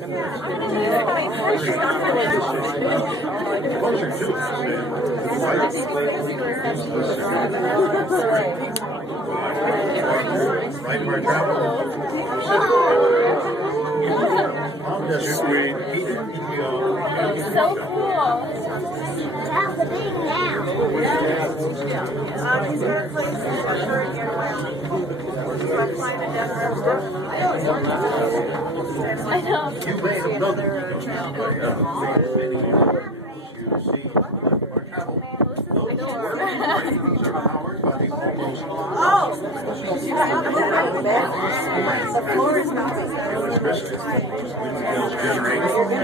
Right where travel. Sweet. So cool. That's the big now. He's going to play some shirt here around. I know. You made another. Oh! The floor is not generate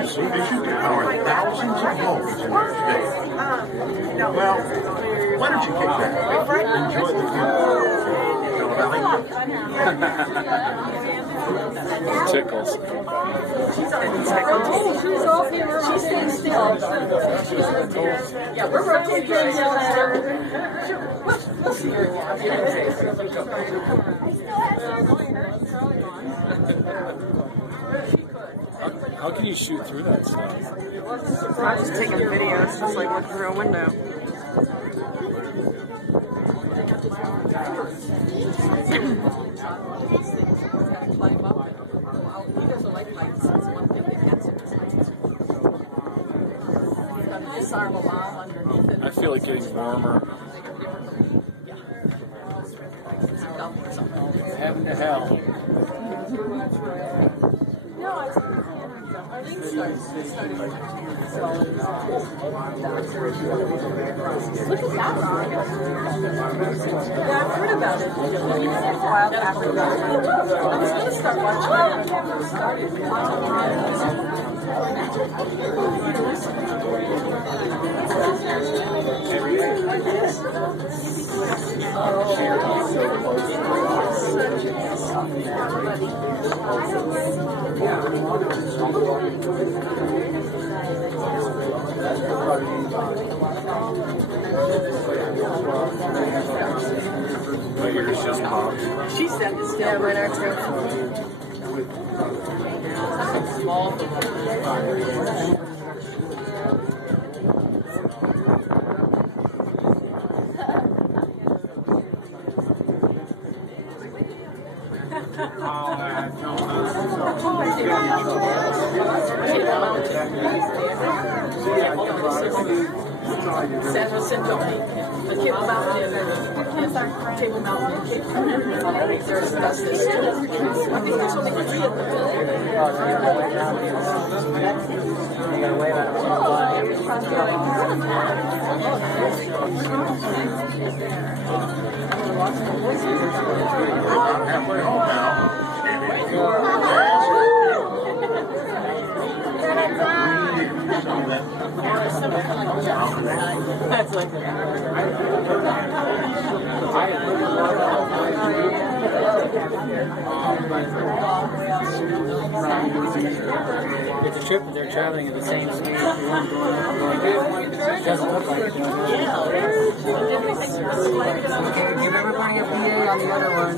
sufficient to power thousands of homes in their state. Well, why don't you kick back? Enjoy the Tickles. She's staying still. Yeah, we're rotating. We'll see her. How can you shoot through that stuff? I'm just taking videos, just like looking through a window. I feel like getting warmer. Heaven to hell. Look at that rock. Yeah, I've heard about it. Wild Africa. I was going to start watching it. I never started. My ears just popped. She said this down right after. San Jacinto, the Cable Mountain, Table Mountain, I think there's this. I think there's only 3 of them. halfway home now. That's like It's a trip, but they're traveling at the same speed. One going up, going back. It doesn't look like it's doing it. Okay, give everybody a PA on the other one.